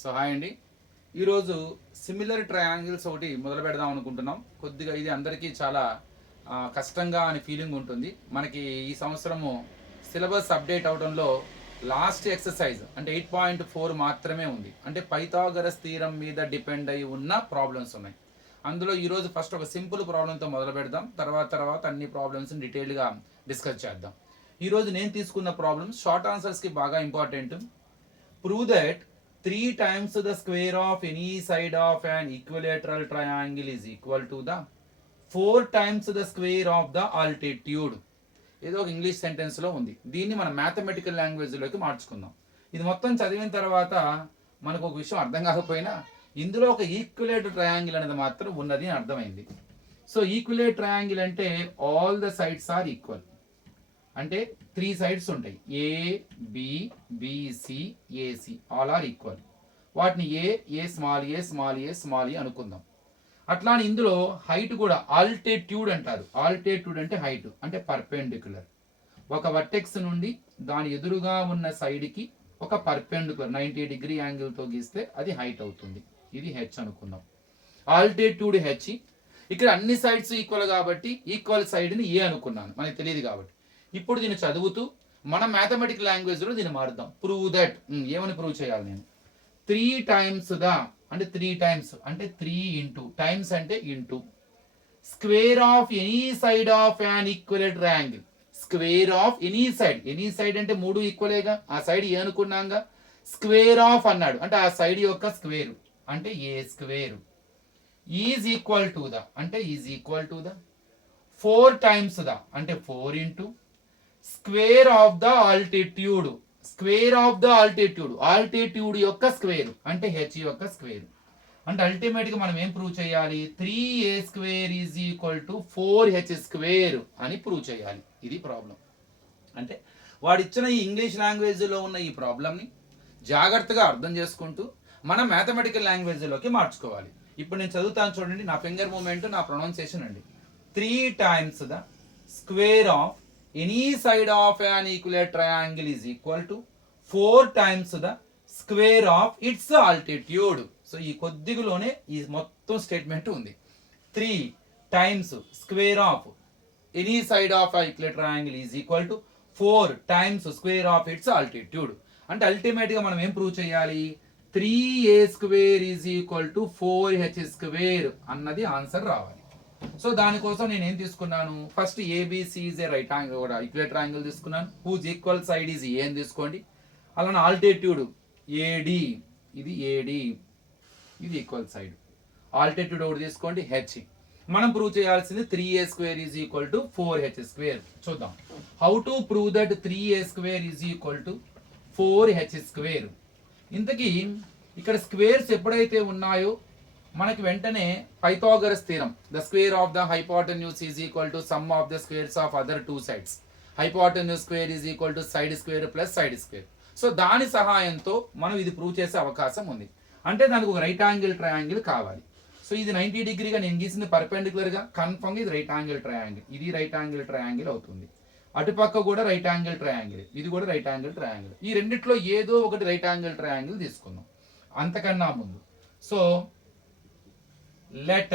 So hi అండి. ఈరోజు similar triangles ఒకటి మొదలు పెడదాం అనుకుంటున్నాం. కొద్దిగా ఇది అందరికీ చాలా కష్టంగా అని ఫీలింగ్ ఉంటుంది. మనకి ఈ సంవత్సరము సిలబస్ అప్డేట్ అవడంలో లాస్ట్ ఎక్సర్సైజ్ అంటే 8.4 మాత్రమే ఉంది. అంటే పైథాగరస్ థీరం మీద డిపెండ్ అయి ఉన్న ప్రాబ్లమ్స్ ఉన్నాయి. అందులో ఈరోజు ఫస్ట్ ఒక సింపుల్ ప్రాబ్లంతో మొదలు పెడదాం. తర్వాత అన్ని ప్రాబ్లమ్స్ని డీటెయిల్గా డిస్కస్ చేద్దాం. ఈరోజు నేను తీసుకున్న ప్రాబ్లమ్స్ షార్ట్ ఆన్సర్స్కి బాగా important. Prove that 3 times the square of any side of an equilateral triangle is equal to the 4 times the square of the altitude. ఏదో ఒక ఇంగ్లీష్ సెంటెన్స్లో ఉంది. దీన్ని మనం మ్యాథమెటికల్ లాంగ్వేజ్లోకి మార్చుకుందాం. ఇది మొత్తం చదివిన తర్వాత మనకు ఒక విషయం అర్థం కాకపోయినా ఇందులో ఒక ఈక్విలేటర్ ట్రయాంగిల్ అనేది మాత్రం ఉన్నది అని అర్థమైంది. సో ఈక్విలేటర్ ట్రయాంగిల్ అంటే all the sides are equal. అంటే 3 సైడ్స్ ఉంటాయి, ABC AC all are equal. వాటిని ఏ స్మాల్ ఏ అనుకుందాం. అట్లానే ఇందులో హైట్ కూడా ఆల్టిట్యూడ్ అంటారు. ఆల్టిట్యూడ్ అంటే హైట్, అంటే పర్పెండిక్యులర్. ఒక వర్టెక్స్ నుండి దాని ఎదురుగా ఉన్న సైడ్కి ఒక పర్పెండిక్యులర్ 90 డిగ్రీ యాంగిల్తో గీస్తే అది హైట్ అవుతుంది. ఇది హెచ్ అనుకుందాం. Altitude H. ఇక్కడ అన్ని సైడ్స్ ఈక్వల్ కాబట్టి ఈక్వల్ సైడ్ని ఏ అనుకున్నాను, మనకి తెలియదు కాబట్టి. ఇప్పుడు దీన్ని చదువుతూ మన మ్యాథమెటికల్ లాంగ్వేజ్లో దీన్ని మారుద్దాం. Prove that. ఏమని ప్రూవ్ చేయాలి నేను? 3 టైమ్స్ ద అంటే 3 టైమ్స్ అంటే 3 ఇంటూ, టైమ్స్ అంటే into, square of any side of an equal triangle. Square of any side అంటే 3 ఈక్వలేగా, ఆ సైడ్ ఏ అనుకున్నాగా. స్క్వేర్ ఆఫ్ అన్నాడు అంటే ఆ సైడ్ యొక్క స్క్వేర్ అంటే A square. Is equal to the అంటే is equal to the 4 times the అంటే 4 into square of the altitude. Square of the altitude, altitude యొక్క స్క్వేర్ అంటే హెచ్ యొక్క స్క్వేర్. అంటే అల్టిమేట్గా మనం ఏం ప్రూవ్ చేయాలి? 3a square is equal to 4h square అని ప్రూవ్ చేయాలి. ఇది ప్రాబ్లం. అంటే వాడిచ్చిన ఈ ఇంగ్లీష్ లాంగ్వేజ్లో ఉన్న ఈ ప్రాబ్లమ్ని జాగ్రత్తగా అర్థం చేసుకుంటూ మనం మ్యాథమెటికల్ లాంగ్వేజ్లోకి మార్చుకోవాలి. ఇప్పుడు నేను చదువుతాను చూడండి. నా ఫింగర్ మూమెంట్, నా ప్రొనౌన్సియేషన్ అండి. 3 times the square of any side of an equilateral triangle is equal to 4 times the square of its altitude. So ఈ కొద్దిగులోనే ఈ మొత్తం స్టేట్మెంట్ ఉంది. 3 times square of any side of equilateral triangle is equal to 4 times square of its altitude. అంటే అల్టిమేట్గా మనం ఏం prove చేయాలి? 3a square is equal to 4h square అన్నది ఆన్సర్ రావాలి. సో దానికోసం నేను ఏం తీసుకున్నాను? First ABC is a right angle, కూడా ఈక్విలేటర్ యాంగిల్ తీసుకున్నాను. Whose equal side is a అని తీసుకోండి. అలానే ఆల్టిట్యూడ్ ఏడి, ఇది ఏడి, ఇది ఈక్వల్ సైడ్. ఆల్టిట్యూడ్ ఒకటి తీసుకోండి, హెచ్. మనం ప్రూవ్ చేయాల్సింది 3a square is equal to 4h square. చూద్దాం how to prove that 3a square is equal to 4h square. ఇంతకీ ఇక్కడ స్క్వేర్స్ ఎప్పుడైతే ఉన్నాయో మనకి వెంటనే Pythagoras theorem, the square of the hypotenuse is equal to sum of the squares of other 2 sides. Hypotenuse square is equal to side square plus side square. So దాని సహాయంతో మనం ఇది ప్రూవ్ చేసే అవకాశం ఉంది. అంటే దానికి ఒక రైట్ యాంగిల్ ట్రయాంగిల్ కావాలి. సో ఇది 90 డిగ్రీగా నేను గీసింది పర్పెండిక్యులర్గా, కన్ఫర్మ్ ఇది రైట్ యాంగిల్ ట్రయాంగిల్. ఇది రైట్ యాంగిల్ ట్రయాంగిల్ అవుతుంది. అటుపక్క కూడా రైట్ యాంగిల్ ట్రయాంగిల్, ఇది కూడా రైట్ యాంగిల్ ట్రయాంగిల్. ఈ రెండిట్లో ఏదో ఒకటి రైట్ యాంగిల్ ట్రయాంగిల్ తీసుకుందాం. అంతకన్నా ముందు so let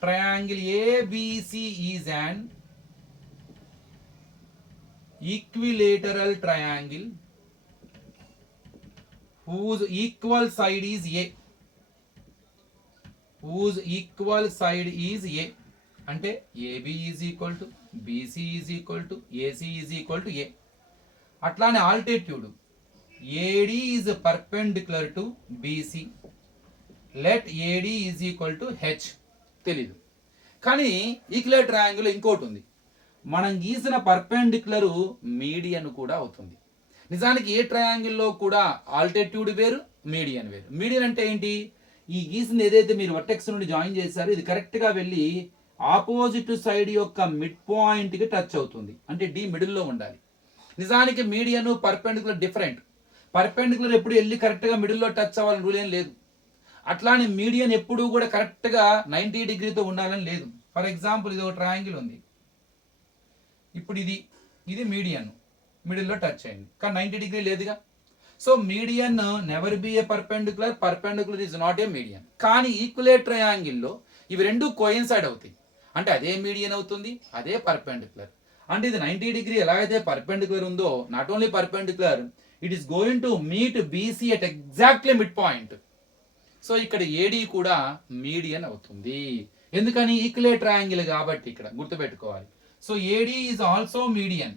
triangle ABC is an equilateral triangle whose equal side is A. whose equal side is A అంటే AB is equal to BC is equal to AC is equal to A. అట్లానే altitude AD is perpendicular to BC. Let AD is equal to H. తెలీదు, కానీ equilateral triangle ఇంకోటి ఉంది. మనం గీసిన perpendicular median కూడా అవుతుంది. నిజానికి ఏ ట్రయాంగిల్లో కూడా ఆల్టిట్యూడ్ వేరు, మీడియన్ వేరు. మీడియన్ అంటే ఏంటి? ఈ గీసిన ఏదైతే మీరు వర్టెక్స్ నుండి జాయిన్ చేశారో ఇది కరెక్ట్గా వెళ్ళి ఆపోజిట్ సైడ్ యొక్క మిడ్ పాయింట్కి టచ్ అవుతుంది. అంటే డి మిడిల్లో ఉండాలి. నిజానికి మీడియన్ పర్పెండిక్యులర్ డిఫరెంట్. పర్పెండిక్యులర్ ఎప్పుడు వెళ్ళి కరెక్ట్గా మిడిల్లో టచ్ అవ్వాలని రూల్ ఏం లేదు. అట్లానే మీడియన్ ఎప్పుడూ కూడా కరెక్ట్గా 90 డిగ్రీతో ఉండాలని లేదు. ఫర్ ఎగ్జాంపుల్ ఇది ఒక ట్రయాంగిల్ ఉంది. ఇప్పుడు ఇది మీడియన్, మిడిల్లో టచ్ అయింది, కానీ 90 డిగ్రీ లేదుగా. So median never be A perpendicular, perpendicular is not a median. కానీ ఈక్వలేట్ ట్రయాంగిల్లో ఇవి రెండు కోయిన్సైడ్ అవుతాయి, అంటే అదే మీడియన్ అవుతుంది, అదే పర్పెండిక్యులర్. అంటే ఇది 90 డిగ్రీ ఎలా అయితే పర్పెండిక్యులర్ ఉందో, not only perpendicular, it is going to meet BC at exactly mid point. So ఇక్కడ ఏడి కూడా మీడియన్ అవుతుంది, ఎందుకని ఈక్వలేట్ ట్రయాంగిల్ కాబట్టి. ఇక్కడ గుర్తుపెట్టుకోవాలి. So AD is also median,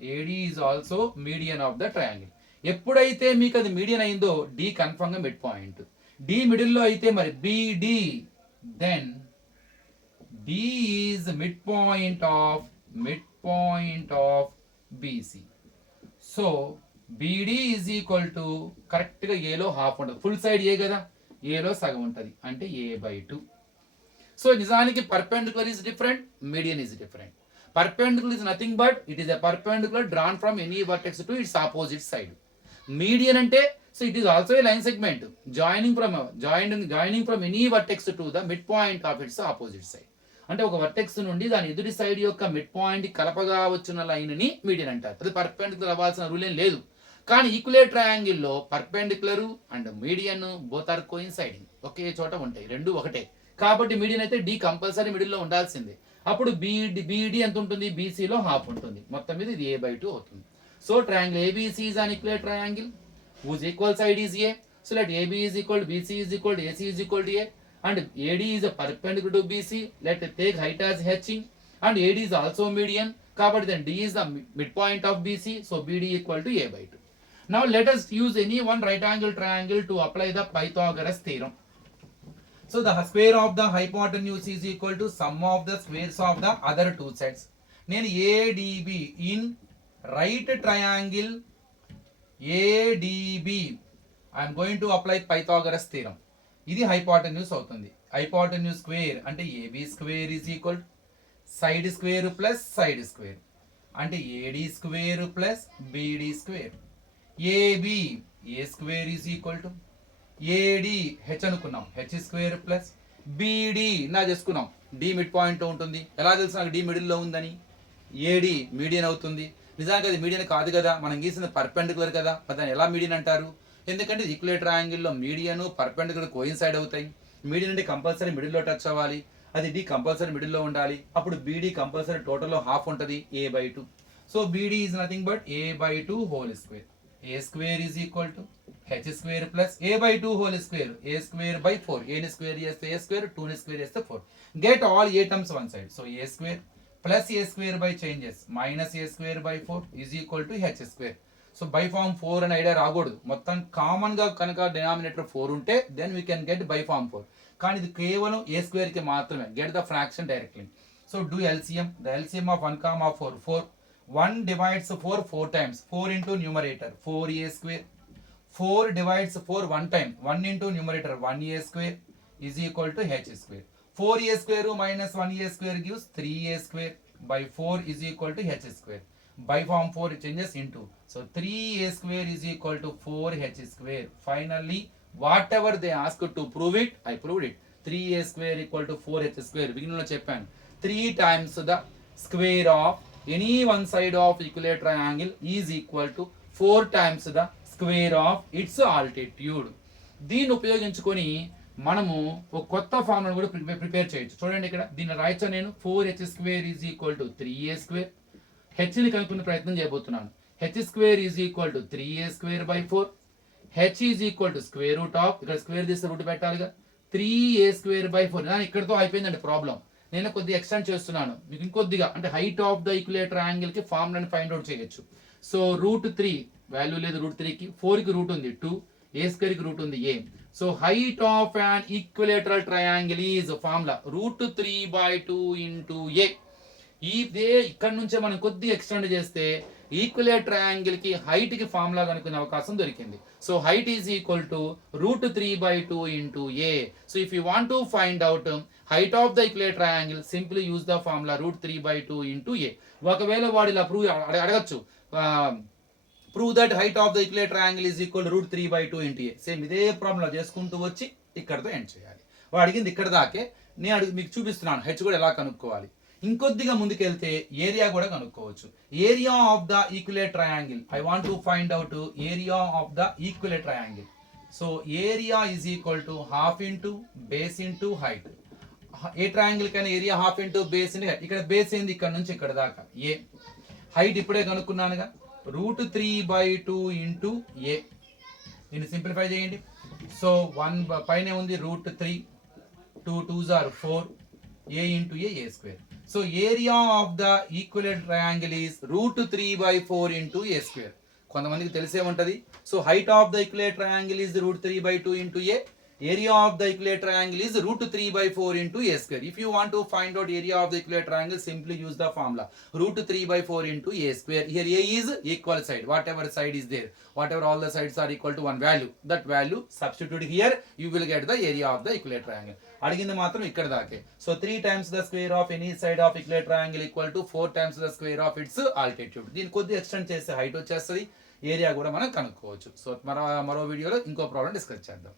AD is also median of the triangle. ఎప్పుడైతే మీకు అది మీడియన్ అయిందో డి కన్ఫర్మ్ గా మిడ్ పాయింట్. డి మిడిల్ లో అయితే మరి BD, then D is mid point of BC. So BD is equal to correct గా ఏలో హాఫ్ ఉంటుంది, ఫుల్ సైడ్ ఏ కదా, ఏలో సగం ఉంటుంది, అంటే a/2. సో నిజానికి perpendicular is different, median is different. Perpendicular is nothing but it is a perpendicular drawn from any vertex to its opposite side. Median ante, so it is also a line segment joining from any vertex to the midpoint of its opposite side. అంటే ఒక vertex నుండి దాని ఎదుటి side యొక్క mid point కలపగా వచ్చిన line ని median అంటారు. అది పర్పెండిక్యులర్ అవ్వాల్సిన రూల్ ఏం లేదు. కానీ ఈక్వలేట్ ట్రయాంగిల్ లో perpendicular and median both are coinciding, ఒకే చోట ఉంటాయి, రెండు ఒకటే. కాబట్టి మీడియన్ అయితే డి కంపల్సరీ మిడిల్ లో ఉండాల్సిందే. అప్పుడు బీడి ఎంత ఉంటుంది, బీసీలో హాఫ్ ఉంటుంది, మొత్తం మీద ఇది a/2 అవుతుంది. So triangle ABC is an equilateral triangle whose equal side is A. So let AB is equal to BC is equal to AC is equal to A, and AD is a perpendicular to BC. Let it take height as H, and AD is also median. కాబట్టి then D is the midpoint of BC, so BD equal to a/2. Now let us use any one right angle triangle to apply the Pythagoras theorem. So the square of the hypotenuse is equal to sum of the squares of the other two sides. నేను ADB in right triangle ADB I am going to apply Pythagoras theorem. ఇది hypotenuse అవుతుంది. Hypotenuse square అంటే AB square is equal to side square plus side square అంటే AD square plus BD square. AB A square is equal to AD H అనుకున్నాం, H square plus బిడి నా చేసుకున్నాం, D mid point ఉంటుంది. ఎలా తెలుసు నాకు D middle లో ఉందని? ఏడి మీడియన్ అవుతుంది. నిజానికి అది మీడియన్ కాదు కదా, మనం గీసిన పర్పెండిక్యులర్ కదా, మరి దాన్ని ఎలా మీడియన్ అంటారు? ఎందుకంటే ఈక్వలేట్ ట్రయాంగిల్లో మీడియన్ పర్పెండిక్యులర్ కోయిన్సైడ్ అవుతాయి. మీడియన్ అంటే కంపల్సరీ మిడిల్ లో టచ్ అవ్వాలి, అది డి కంపల్సరీ మిడిల్ లో ఉండాలి. అప్పుడు బిడి కంపల్సరీ టోటల్ లో హాఫ్ ఉంటుంది, a/2. So BD is nothing but a/2 whole square. A square is equal to h square plus a/2 whole square, a square by 4. a ni square చేస్తే a square, 2 ni square చేస్తే 4. Get all a terms one side. So a square plus a square by changes minus a square by 4 is equal to h square. So by form 4 అని idea రాకూడదు. మొత్తం common గా కనుక denominator 4 ఉంటే then we can get by form 4. కానీ ఇది కేవలం a square కి మాత్రమే. Get the fraction directly. So do LCM. The LCM of 1, 4. 4. 1 divides 4 times. 4 into numerator 4a square. 4 divides 4 one time. 1 into numerator 1a square is equal to h square. 4a square minus 1a square gives 3a square by 4 is equal to h square. By form 4 it changes into. So 3a square is equal to 4h square. Finally whatever they asked to prove it, I proved it. 3a square equal to 4h square. Beginning చెప్పాను 3 times the square of any one side of equilateral triangle is equal to 4 times the square of its altitude. దీన్ని ఉపయోగించుకొని మనము ఒక కొత్త formula కూడా prepare చేయొచ్చు. చూడండి ఇక్కడ దీన్ని రాయొచ్చు నేను 4h square is equal to 3a square. h ని కనుక్కునే ప్రయత్నం చేయబోతున్నాను. h square is equal to 3a square by 4. h is equal to square root of, ఇక్కడ స్క్వేర్ తీస్తే రూట్ పెట్టాలిగా, 3a square by 4. ఇక్కడతో అయిపోయిందండి ప్రాబ్లం. నేను కొద్దిగా ఎక్స్టెండ్ చేస్తున్నాను మీకు ఇంకొద్దిగా, అంటే హైట్ ఆఫ్ ద ఈక్వలేట్ ట్రయాంగిల్ కి ఫార్ములాని ఫైండ్ అవుట్ చేయొచ్చు. సో √3 వాల్యూ లేదు, √3 కి 4 కి రూట్ ఉంది 2, a స్క్వేర్ కి రూట్ ఉంది a. So height of an equilateral triangle is formula √3/2 into a. ఇదే ఇక్కడ నుంచే మనం కొద్దిగా ఎక్స్టెండ్ చేస్తే ఈక్వలేట్ ట్రయాంగిల్ కి హైట్ కి ఫార్ములా కనుక్కునే అవకాశం దొరికింది. So height is equal to √3/2 into a. So if you want to find out height of the equilateral triangle, simply use the formula √3/2 into a. ఒకవేళ వాడు ఇలా అడగచ్చు, prove that height of the equilateral triangle is equal to √3/2 into a. Same ఇదే problem చేసుకుంటూ వచ్చి ఇక్కడతో end చేయాలి. వాడు అడిగింది ఇక్కడ దాకే, నేను మీకు చూపిస్తున్నాను హెచ్ కూడా ఎలా కనుక్కోవాలి. ఇంకొద్దిగా ముందుకెళ్తే ఏరియా కూడా కనుక్కోవచ్చు. Area of the equilateral triangle, I want to find out area of the equilateral triangle. So area is equal to half into base into height. ఏ ట్రయాంగిల్ కైనా area half into base into height. ఇక్కడ base ఏంది, ఇక్కడ నుంచి ఇక్కడ దాకా ఏ. Height ఇప్పుడే కనుక్కున్నానుగా, √3/2 into ఏ. దీన్ని సింప్లిఫై చేయండి. సో 1 పైన ఉంది √3, 2 2s are 4, a into a square. So area of the equivalent triangle is √3/4 into a square. కొంతమందికి తెలిసే ఉంటది. So height of the equilateral triangle is √3/2 into a. Area of the equilateral triangle is √3/4 into a square. If you want to find out area of the equilateral triangle, simply use the formula √3/4 into a square. Here a is equal side, whatever side is there, whatever all the sides are equal to one value, that value substitute here, you will get the area of the equilateral triangle. అడిగింది మాత్రం ఇక్కడ దాకే. So 3 times the square of any side of equilateral triangle equal to 4 times the square of its altitude. దీన్ని కొద్దిగా extend చేస్తే height వచ్చేస్తుంది, area కూడా మనం కనుక్కోవచ్చు. సో మరో వీడియోలో ఇంకో ప్రాబ్లం డిస్కస్ చేద్దాం.